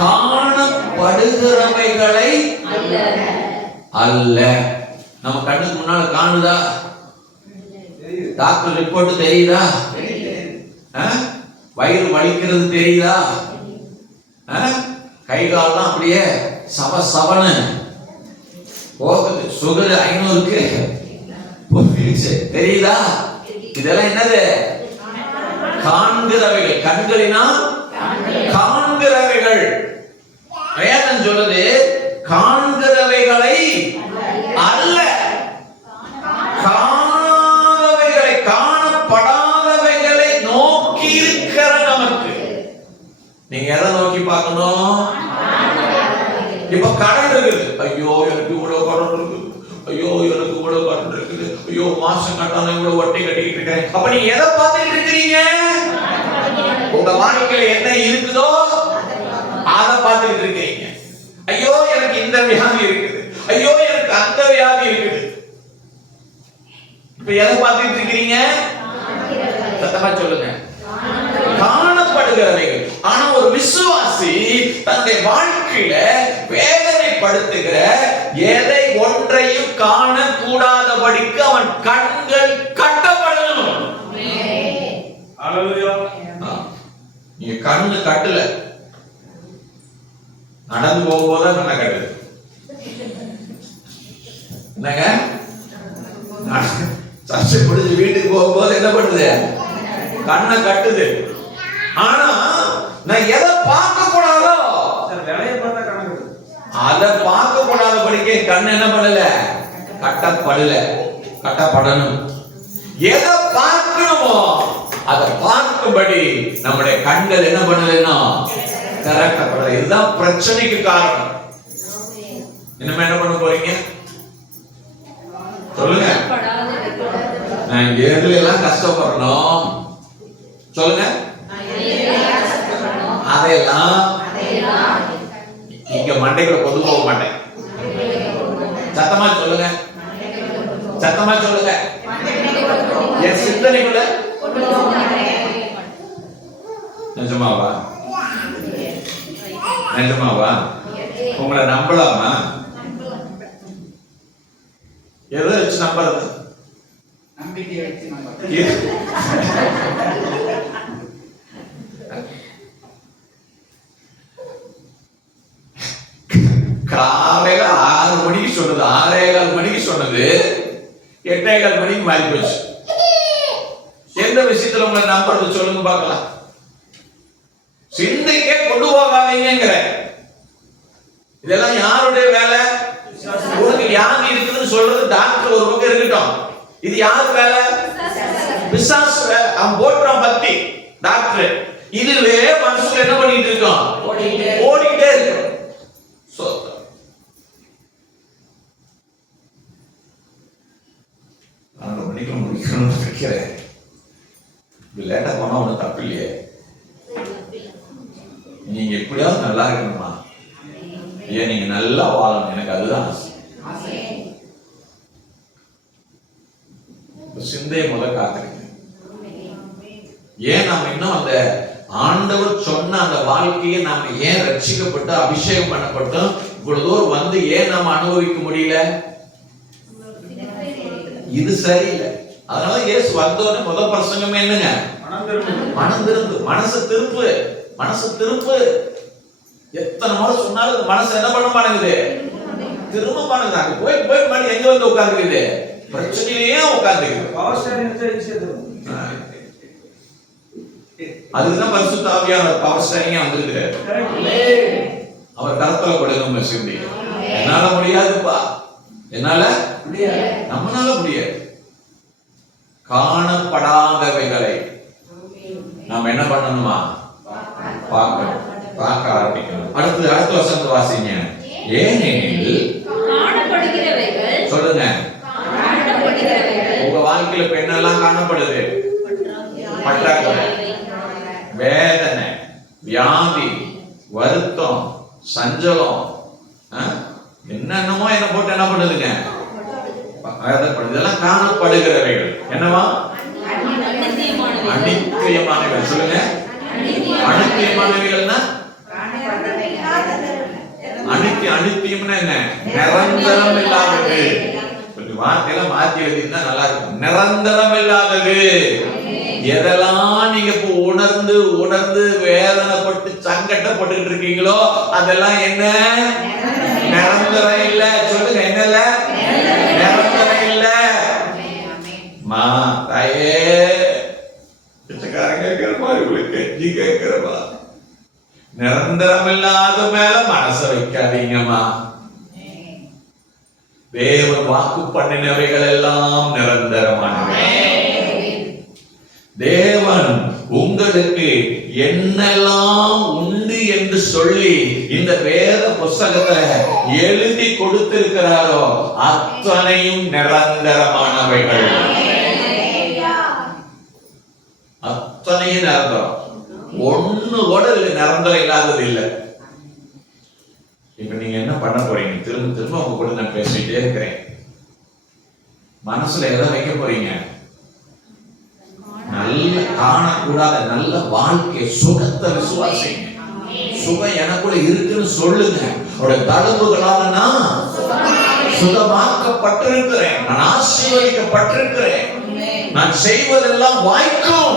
காணப்படுகிறவைகளை அல்ல. நம்ம கண்ணுக்கு முன்னால காணுதா? டாக்டர் ரிப்போர்ட் தெரியுதா? வயிறு வலிக்கிறது தெரியுதா? கை கால்லாம் அப்படியே சவன்னு போகுது. சுகர் 500க்கு போயிடுச்சு தெரியுதா? இதெல்லாம் என்னது? காண்கிறவைகள். கண்களினா காண்கிறவைகள். வேதம் சொல்லுது காண்கிறவைகளை அல்ல. காணாதவைகளை, காணப்படாதவைகளை நோக்கி இருக்கிற நமக்கு. நீங்க எதை நோக்கி பார்க்கணும்? இப்ப கடன் இருக்குது. ஐயோ எனக்கு இவ்வளவு கடன் இருக்குது, ஐயோ எனக்கு இவ்வளவு கடன் இருக்குது, ஐயோ மாசம் கட்டான இவ்வளவு வட்டி கட்டிக்கிட்டு இருக்கேன். அப்ப நீங்க எதை பார்த்துட்டு இருக்கிறீங்க? உங்க வாழ்க்கையில என்ன இருக்குதோ அதை பார்த்துட்டு இருக்கீங்க. ஐயோ எனக்கு இந்த வியாதி இருக்குது, ஐயோ எனக்கு அந்த வியாதி இருக்குது. இப்ப எதை பார்த்துட்டு இருக்கிறீங்க? சத்தமா சொல்லுங்க. காணப்படுகிறவைகள். ஆனா ஒரு விசுவாசி தன்னுடைய வாழ்க்கையில வேதனைப்படுத்துகிற எதை ஒன்றையும் காண கூடாதபடிக்கு அவன் கண்கள் கட்டப்படணும். நீங்க கண்ணு கட்டல, நடந்து போகும்போது கண்ணை கட்டுது. என்னங்க? சர்ச்சை முடிஞ்சு வீட்டுக்கு போகும்போது என்ன பண்ணுது? கண்ணை கட்டுது. ஆனா நான் எதை பார்க்க கூடாதோ வேலையை பார்த்தா கணக்கு அதை பார்க்க கூடாதபடிக்கு கண் என்ன பண்ணல? கட்டப்படல. கட்டப்படணும். எதை பார்க்கணுமோ அதை பார்க்கும்படி நம்முடைய கண்கள் என்ன பண்ணலன்னா திறக்கப்படல. இதுதான் பிரச்சனைக்கு காரணம். இனிமே என்ன பண்ண போறீங்க? சொல்லுங்க. நான் எதுல எல்லாம் கஷ்டப்படணும் சொல்லுங்க. அதையெல்லாம் இங்க மண்டைக்குள்ள கொண்டு போக மாட்டேன். சத்தமா சொல்லுங்க. சத்தமா சொல்லுங்க. என் சிந்தனைக்குள்ள நிஜமாவா? நிஜமாவா? உங்களை நம்பலாமா? எதை வச்சு நம்புறது? நம்பிக்கையை வச்சு நம்புறது. காலையில 6 மணிக்கு சொன்னது 6:15 மணிக்கு சொன்னது 8:15 மணிக்கு மாறி போச்சு. எந்த விஷயத்துல உங்களை நம்புறது சொல்லுங்க பார்க்கலாம். சிந்தைக்கே கொண்டு போகாதீங்கிற. இதெல்லாம் யாருடைய வேலை? உனக்கு வியாதி இருக்குதுன்னு சொல்றது டாக்டர் ஒரு பக்கம் இருக்கட்டும். இது யார் வேலை? பிசாசு வேலை. அவன் போட்டுறான் பத்தி டாக்டர். இதுவே மனசுல என்ன பண்ணிட்டு இருக்கான்? ஓடிட்டே இருக்கு. முடிக்கணும்னு நினைக்கிறேன். லேட்டா போனா ஒன்றும் தப்பு இல்லையே. நீங்க எப்படியாவது நல்லா இருக்கணுமா? ஏன் நீங்க நல்லா வாழணும், எனக்கு அதுதான் ஆசை. சிந்தையை முதல் காத்துக்கங்க. ஏன் நாம இன்னும் அந்த ஆண்டவர் சொன்ன அந்த வாழ்க்கையை நாம ஏன் ரட்சிக்கப்பட்டு அபிஷேகம் பண்ணப்பட்டோம் இவ்வளவு தூரம் வந்து ஏன் நாம அனுபவிக்க முடியல? இது சரியில்லை. அதனால இயேசு வந்தோடனே முதல் பிரசங்கமே என்னங்க? மனம் திரும்பு, மனசு திருப்பு, மனசு திருப்பு. எத்தனை முறை சொன்னாலும் மனசு என்ன பண்ண மாட்டேங்குது? திரும்ப மாட்டேங்குது. போய் போய் மணி எங்க வந்து உட்கார்ந்துக்குது? பிரச்சனையிலேயே உட்கார்ந்துக்குது. அதுதான் பரிசுத்த ஆவியானவர் பவர் ஸ்டேரிங்கா வந்திருக்கிறார். அவர் கரத்துல கொடுங்க சிந்தி. என்னால முடியாதுப்பா, என்னால முடியாது, நம்மளால முடியாது. காணப்படாதவைகளை நாம என்ன பண்ணணுமா? பார்க்க ஆரம்பிக்கணும். அடுத்த வசனத்தை வாசிங்க. ஏனெனில் காணப்படுகிறவைகள், சொல்லுங்க, காணப்படுகிறவைகள் உங்க வாழ்க்கையில இப்ப என்னெல்லாம் காணப்படுது? பற்றாக்குறை, வேதனை, வியாதி, வருத்தம், சஞ்சலம், என்னென்னமோ என்ன போட்டு என்ன பண்ணுதுங்க? இதெல்லாம் காணப்படுகிறவைகள். என்னவா? அநித்தியமானவைகள். சொல்லுங்க, அநித்தியமானவைகள்னா அநித்தியம்னா என்ன? நிரந்தரம் இல்லாதது. வார்த்தையெல்லாம் மாற்றி எழுதினா நல்லா இருக்கும். நிரந்தரம் இல்லாதது. எதெல்லாம் நீங்க இப்போ உணர்ந்து உணர்ந்து வேதனைப்பட்டு சங்கடப்பட்டு இருக்கீங்களோ அதெல்லாம் என்ன? நிரந்தரம் இல்ல. சொல்லுங்க, என்னல்ல? நிரந்தரம் இல்ல. மா தாயே, பிச்சைக்காரங்க கேட்கிற மாதிரி உங்களுக்கு கெஞ்சி கேட்கிறவா, நிரந்தரம் இல்லாத மேல மனசை வைக்காதீங்கம்மா. தேவன் வாக்கு பண்ணினவைகள் எல்லாம் நிரந்தரமானவை. தேவன் உங்களுக்கு என்னெல்லாம் உண்டு என்று சொல்லி இந்த வேத புஸ்தகத்துல எழுதி கொடுத்திருக்கிறாரோ அத்தனையும் நிரந்தரமானவைகள். அத்தனையும் நிரந்தரம். ஒண்ணு கூட நிரந்தரம் இல்லாதது இல்லை. இப்ப நீங்க என்ன பண்ண போறீங்க? திரும்ப திரும்ப உங்க கூட நான் பேசிட்டே இருக்கிறேன். மனசுல எதை வைக்க போறீங்க? நல்ல காணக்கூடாத நல்ல வாழ்க்கை சுகத்தை விசுவாசிங்க. சுகம் எனக்குள்ள இருக்குன்னு சொல்லுங்க. அவருடைய தழும்புகளால நான் சுகமாக்கப்பட்டிருக்கிறேன், நான் ஆசீர்வதிக்கப்பட்டிருக்கிறேன், நான் செய்வதெல்லாம் வாய்க்கும்.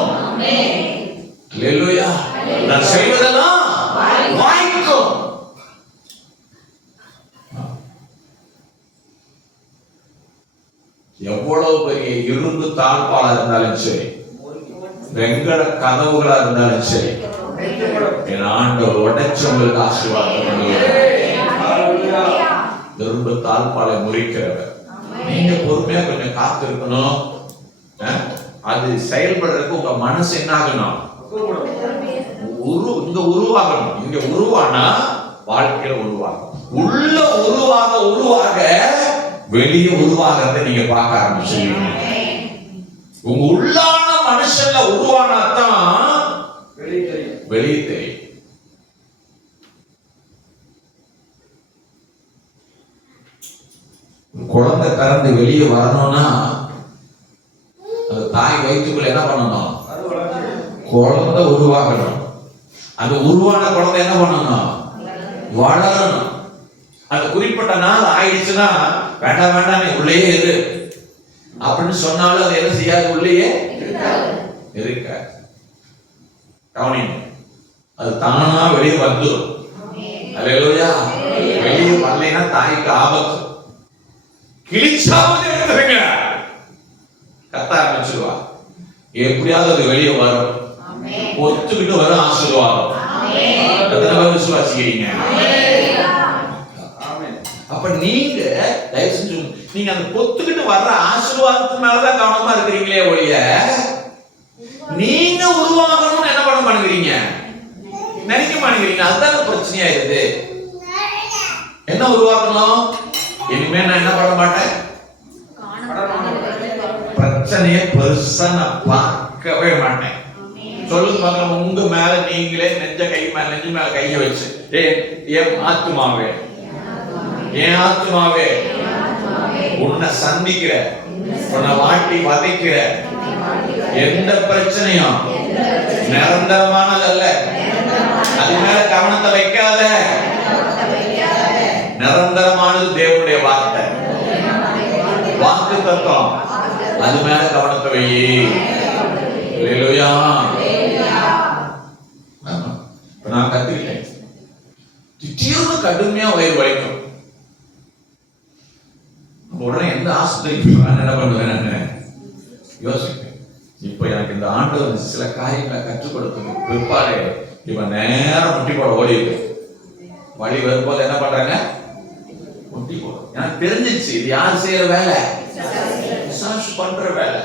அல்லேலூயா. நான் செய்வதெல்லாம் வாய்க்கும். எவ்வளவு பெரிய இரும்பு தாழ்பாளா இருந்தாலும் சரி, வெங்கட கதவுகளா இருந்தாலும் சரி, என் ஆண்டவர் உடைச்சவங்களுக்கு ஆசீர்வாதம் பண்ணுவார். இரும்பு தாழ்பாலை முறிக்கிறவர். நீங்க பொறுமையா கொஞ்சம் காத்து இருக்கணும். அது செயல்படுறதுக்கு உங்க மனசு என்ன ஆகணும்? இங்க உருவாகணும். இங்க உருவானா வாழ்க்கையில உருவாகும். உள்ள உருவாக வெளியே உருவாகிறத நீங்க பார்க்க ஆரம்பிச்சிருவீங்க. உங்க உள்ளான மனுஷன்ல உருவானாதான் வெளியே தெரியும். குழந்தை பிறந்து வெளியே வரணும்னா அந்த தாய் வயிற்றுக்குள்ள என்ன பண்ணணும்? குழந்தை உருவாகணும். அந்த உருவான குழந்தை என்ன பண்ணணும்? வளரணும். அது குறிப்பிட்ட நாள் ஆயிடுச்சுன்னா வேண்டாம் வேண்டாம் நீ உள்ளேயே இரு அப்படின்னு சொன்னாலும் அது என்ன செய்யாது? உள்ளேயே இருக்க. கவனிங்க, அது தானா வெளியே வந்துடும். அல்லேலூயா. வெளியே வரலைன்னா தாய்க்கு ஆபத்து. கிழிச்சாவது எடுத்துருங்க, கத்த ஆரம்பிச்சிருவா. எப்படியாவது அது வெளியே வரும். ஒத்துக்கிட்டு வரும் ஆசீர்வாதம். விசுவாசிக்கிறீங்க. அப்ப நீங்க தயவு செஞ்சு நீங்க அந்த பொத்துக்கிட்டு வர்ற ஆசீர்வாதத்து மேலதான் கவனமா இருக்கிறீங்களே ஒழிய நீங்க உருவாகணும்னு என்ன பண்ண மாட்டேங்கிறீங்க, நினைக்க மாட்டேங்கிறீங்க. அதுதான் பிரச்சனையா இருக்குது. என்ன உருவாக்கணும்? இனிமே நான் என்ன பண்ண மாட்டேன், பிரச்சனையை பெருசா நான் பார்க்கவே மாட்டேன். சொல்லுங்க பார்க்கலாம், உங்க மேல நீங்களே நெஞ்சு மேல கையை வச்சு, என் ஆத்துமாவே, என் ஆத்துமாவே, உன்னை சந்திக்கிற, உன்னை வாட்டி வதைக்கிற எந்த பிரச்சனையும் நிரந்தரமானது அல்ல. அது மேல கவனத்தை வைக்காத. நிரந்தரமானது தேவனுடைய வார்த்தை, வாக்கு தத்துவம். அது மேல கவனத்தை வை. அல்லேலூயா. நான் கத்துக்கிட்டேன், திடீர்னு கடுமையா வயிறு வலிக்கும். உடனே எந்த ஆஸ்பத்திரிக்கு என்ன பண்ணுவேன் யோசிப்பேன். இப்ப எனக்கு இந்த ஆண்டவர் சில காரியங்களை கற்றுக் கொடுத்து பிற்பாடு இவன் நேரம் முட்டி போட ஓடி இருக்கு. வழி வரும்போது என்ன பண்றாங்க, முட்டி போடும். எனக்கு தெரிஞ்சிச்சு இது யார் செய்யற வேலை, பண்ற வேலை.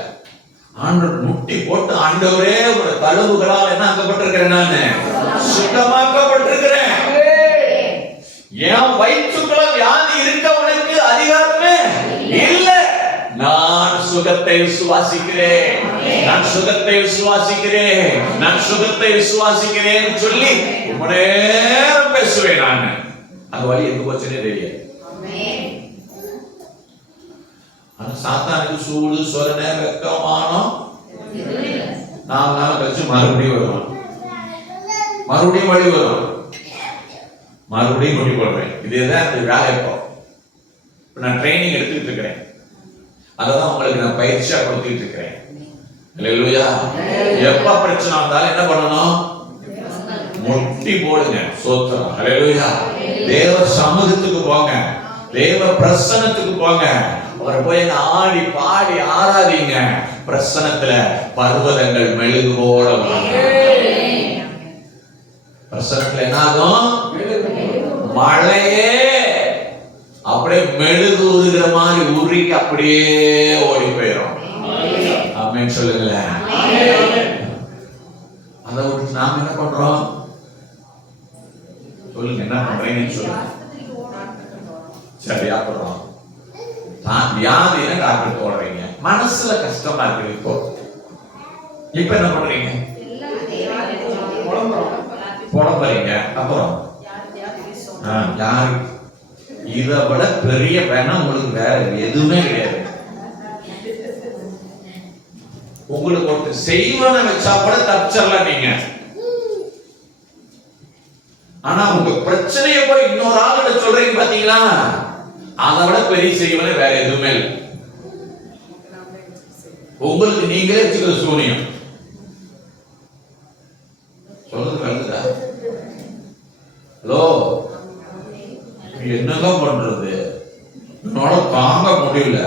ஆண்டவர் முட்டி போட்டு, ஆண்டவரே ஒரு தழுவுகளால் என்ன ஆக்கப்பட்டிருக்கிறேன், நானு சுத்தமாக்கப்பட்டிருக்கிறேன். என் வயிற்றுக்குள்ள வியாதி இருக்க உனக்கு அதிகாரமே இல்ல. நான் சுகத்தை விசுவாசிக்கிறேன், நான் சுகத்தை விசுவாசிக்கிறேன், நான் சுகத்தை விசுவாசிக்கிறேன் சொல்லி ரொம்ப நேரம் பேசுவேன். நான் அந்த வழி எங்க போச்சுன்னே தெரியாது. சாத்தானுக்கு சூடு சொரண வெக்கமானம் 4 நாள் கழிச்சு மறுபடியும் வருவான், மறுபடியும் வழி வரும், மறுபடியும் கொண்டு போடுவேன். இதேதான் அந்த வேலை. இப்போ நான் ட்ரைனிங் எடுத்துக்கிட்டு இருக்கிறேன், அததான் உங்களுக்கு நான் பயிற்சியா கொடுத்துட்டு இருக்கிறேன். அல்லேலூயா. எப்ப பிரச்சனை வந்தாலும் என்ன பண்ணணும், முட்டி போடுங்க. சோத்திரம். அல்லேலூயா. தேவ சமூகத்துக்கு போங்க, தேவ பிரசன்னத்துக்கு போங்க. அவரை போய் ஆடி பாடி ஆராதிங்க. பிரசன்னத்துல பர்வதங்கள் மெழுகு போல பிரசன்னத்துல என்ன ஆகும், மழையே அப்படியே மெழுகு உருகிற மாதிரி உருகி அப்படியே ஓடி போயிடும். ஆமென் சொல்லுங்களேன். அதை விட்டு நாம என்ன பண்றோம், சொல்லுங்க என்ன பண்றீங்கன்னு சொல்லுங்க. சரியா போடுறோம். வியாதியில டாக்டர் போடுறீங்க, மனசுல கஷ்டமா இருக்கு. இப்ப என்ன பண்றீங்க, புலம்புறீங்க. அப்புறம் யாரு இதை விட பெரிய வேணாம் உங்களுக்கு வேற எதுவுமே கிடையாது. உங்களுக்கு ஒருத்தர் செய்வன வச்சா கூட தப்பிச்சிடலாம் நீங்க. ஆனா உங்க பிரச்சனையை போய் இன்னொரு ஆளுட சொல்றீங்க பாத்தீங்களா, அதை விட பெரிய செய்வன வேற எதுவுமே இல்லை. உங்களுக்கு நீங்களே வச்சுக்கிற சூனியம். சொல்றது வருதுதா? ஹலோ, என்னதான் பண்றது, என்னோட தாங்க முடியல.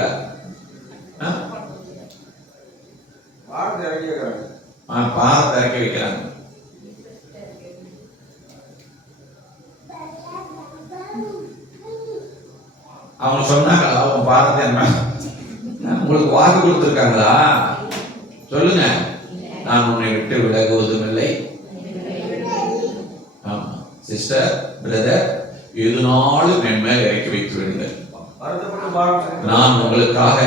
பாரத்தை இறக்கி வைக்கிறாங்க. அவங்க சொன்னாங்களா அவங்க பாரத்தை என்ன உங்களுக்கு வாக்கு கொடுத்துருக்காங்களா? சொல்லுங்க. நான் உன்னை விட்டு விலகுவதும் இல்லை. ஆமா சிஸ்டர், பிரதர், எதுனாலும் என் மேல் இறக்கி வைத்து விடுங்கள். நான் உங்களுக்காக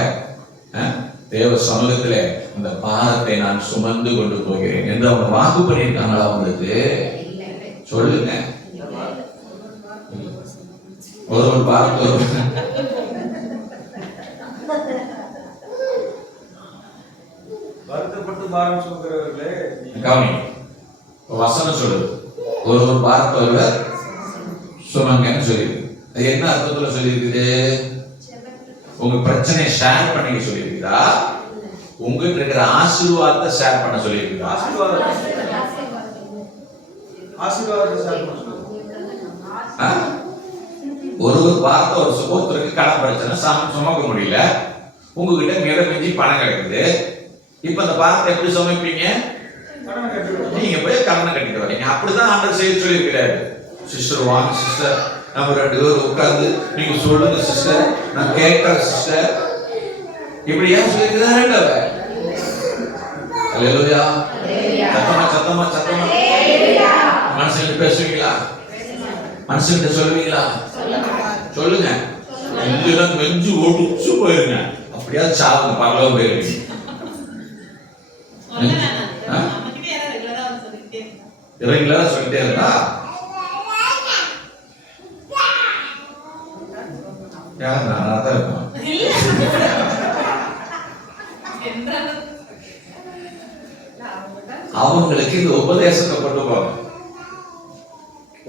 தேவ சமூகத்திலே அந்த பாரத்தை நான் சுமந்து கொண்டு போகிறேன் என்று அவங்க வாக்கு பண்ணியிருக்காங்களா உங்களுக்கு? சொல்லுங்க. ஒரு பாரத்தை வருத்தப்பட்டு பாரம் சுமக்கிறவர்களே கவனி, வசனம் சொல்லுது, ஒரு பாரத்தை ஒருவர் சுமங்கன்னு சொல்லியிருக்கு. அது என்ன அர்த்தத்துல சொல்லியிருக்குது? உங்க பிரச்சனையை ஷேர் பண்ணிக்க சொல்லியிருக்குதா, உங்ககிட்ட இருக்கிற ஆசீர்வாதத்தை ஷேர் பண்ண சொல்லியிருக்குதா? ஒரு வார்த்தை ஒரு ஒருத்தருக்கு கடன் பிரச்சனை சுமக்க முடியல, உங்ககிட்ட மிக மிஞ்சி பணம் கிடைக்குது. இப்ப அந்த பாரத்தை எப்படி சுமைப்பீங்க? நீங்க போய் கடனை கட்டிட்டு வரீங்க. அப்படிதான் ஆண்டவர் செய்ய சொல்லியிருக்கிறாரு. சிஸ்டர் வாங்க சிஸ்டர், நம்ம 2 பேரும் உட்கார்ந்து நீங்க சொல்லுங்க சிஸ்டர், நான் கேட்கிறேன் சிஸ்டர், இப்படியா சொல்லிக்கிறாரு. அல்லேலூயா. சத்தமா மனுஷன்கிட்ட பேசுவீங்களா? மனுஷன்கிட்ட சொல்லுவீங்களா? சொல்லுங்க. இல்லைன்னா நெஞ்சு ஒடிச்சு போயிருங்க. அப்படியாவது சாவுங்க, பரலோகம் போயிருங்க. ரெகுலரா சொல்லிட்டே இருந்தா யார் நானா தான் இருப்பேன். அவங்களுக்கு இந்த உபதேசத்தை கொண்டு போவாங்க.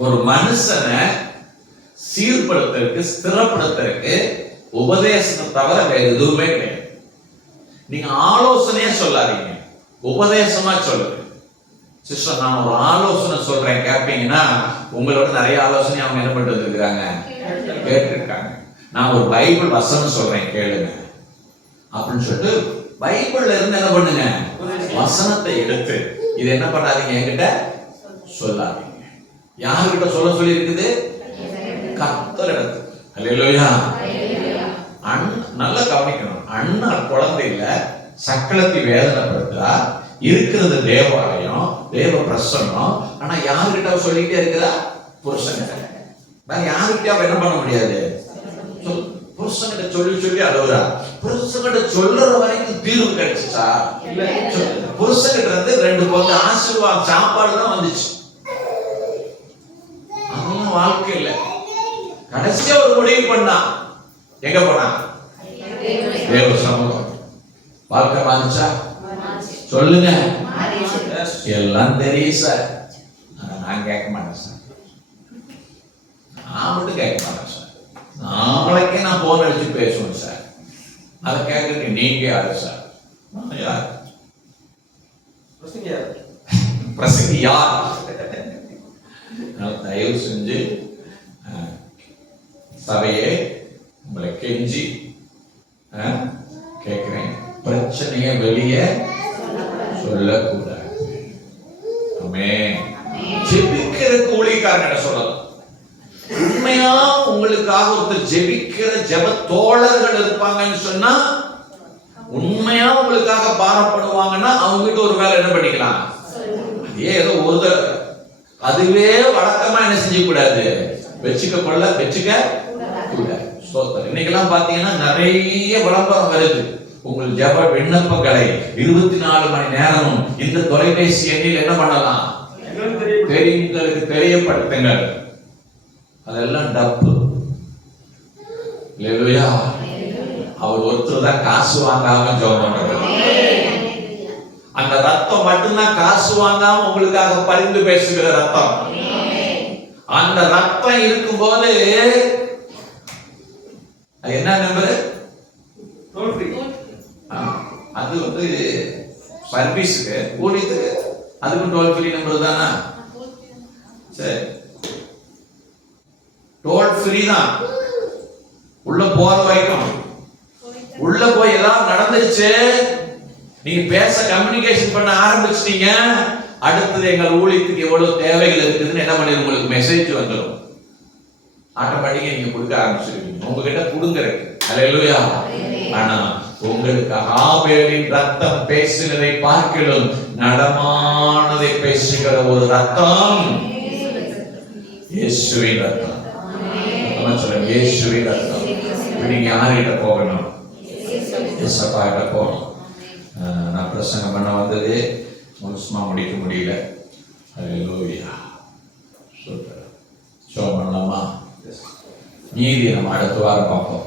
ஒரு மனுஷனை சீர்படுத்துறதுக்கு, ஸ்திரப்படுத்துறதுக்கு உபதேசத்தை தவிர வேற எதுவுமே கிடையாது. நீங்க ஆலோசனையே சொல்லாதீங்க, உபதேசமா சொல்லுங்க. சிஸ்டர், நான் ஒரு ஆலோசனை சொல்றேன் கேட்பீங்கன்னா, உங்களோட நிறைய ஆலோசனை அவங்க என்ன பண்ணிட்டு வந்துருக்காங்க, கேட்டிருக்காங்க. நான் ஒரு பைபிள் வசனம் சொல்றேன் கேளுங்க அப்படின்னு சொல்லிட்டு பைபிள்ல இருந்து என்ன பண்ணுங்க, வசனத்தை எடுத்து இது என்ன பண்ணாதீங்க, என்கிட்ட சொல்லாதீங்க. யாருக்கிட்ட சொல்ல சொல்லி இருக்குது? கர்த்தர் இடத்து. அல்லேலூயா. நல்லா கவனிக்கணும். அண்ணா குழந்தை இல்ல, சக்களத்தை வேதனைப்படுத்தா, இருக்கிறது தேவாலயம், தேவ பிரசன்னம். ஆனா யாருக்கிட்ட சொல்லிட்டே இருக்கிறா? புருஷன். வேற யாருக்கிட்ட என்ன பண்ண முடியாது. புருஷன்கிட்ட சொல்லி அழுகுறா. புருஷன்கிட்ட சொல்ற வரைக்கும் தீர்வு கிடைச்சுச்சா? புருஷன்கிட்ட இருந்து 2 பங்கு ஆசீர்வாதம் சாப்பாடு தான் வந்துச்சு. அதெல்லாம் வாழ்க்கை இல்ல. கடைசியா ஒரு முடிவு பண்ணா, எங்க போனா? தேவ சமூகம். வாழ்க்கை மாறிச்சா? சொல்லுங்க. எல்லாம் தெரியும் சார், நான் கேட்க மாட்டேன் சார். நான் மட்டும் கேட்க மாட்டேன் சார். நாளைக்கே நான் போன் அடிச்சு பேசுவேன் சார். அதை கேட்க நீங்க யாரு சார்? யார்? பிரசங்கி யார்? தயவு செஞ்சு சபையே உங்களை கெஞ்சி கேட்கிறேன், பிரச்சனையை வெளியே சொல்லக்கூடாது. ஜெபிக்கிற ஊழியக்காரங்க சொல்லலாம். உண்மையா உங்களுக்காக ஒருத்தர் ஜெபிக்கிற ஜெப தோழர்கள் இருப்பாங்கன்னு சொன்னா, உண்மையா உங்களுக்காக பாரப்படுவாங்கன்னா அவங்க கிட்ட ஒரு வேலை என்ன பண்ணிக்கலாம். ஏதோ ஒரு அதுவே வழக்கமா என்ன செஞ்ச கூடாது, வச்சுக்க கூடாது. இன்னைக்கெல்லாம் பாத்தீங்கன்னா நிறைய விளம்பரம் வருது. உங்கள் ஜெப விண்ணப்பங்களை 24 மணி நேரமும் இந்த தொலைபேசி எண்ணில் என்ன பண்ணலாம், தெரியுங்களுக்கு தெரியப்படுத்துங்கள். அதெல்லாம் டப்பு. அல்லேலூயா. அவர் ஒருத்தர் தான் காசு வாங்காம ஜெபம் பண்றது. அந்த ரத்தம் மட்டும்தான் காசு வாங்காம உங்களுக்காக பரிந்து பேசுகிற ரத்தம். அந்த ரத்தம் இருக்கும்போது என்ன நம்பர்? அது சர்வீஸுக்கு, ஊழியத்துக்கு, அதுக்கும் டோல் ஃப்ரீ நம்பர் தானா? சரி, டோல் ஃப்ரீ தான். உள்ள போற வரைக்கும், உள்ள போய் ஏதாவது நடந்துருச்சு, நீங்க பேச கம்யூனிகேஷன் பண்ண ஆரம்பிச்சிட்டீங்க, அடுத்தது எங்கள் ஊழியத்துக்கு எவ்வளவு தேவைகள் இருக்குதுன்னு என்ன பண்ணி உங்களுக்கு மெசேஜ் வந்துடும். ஆட்டோமேட்டிக்கா நீங்க கொடுக்க ஆரம்பிச்சிருக்கீங்க. உங்ககிட்ட கொடுங்கறதுக்கு. அல்லேலூயா. ஆனா உங்களுக்கு ஆபேலின் ரத்தம் பேசினதை பார்க்கிலும் நடமானதை பேசுகிற ஒரு ரத்தம் இயேசுவின் ரத்தம். சொல்லுங்க, இயேசுவின் ரத்தம். நீங்க யார்கிட்ட போகணும்? இயேசப்பா கிட்ட போகணும். நான் பிரசங்கம் பண்ண வந்தது முழுசுமா முடிக்க முடியல. அல்லேலூயா. சூப்பர். ஷோ பண்ணலாமா? நீதி நம்ம அடுத்த வாரம் பார்ப்போம்.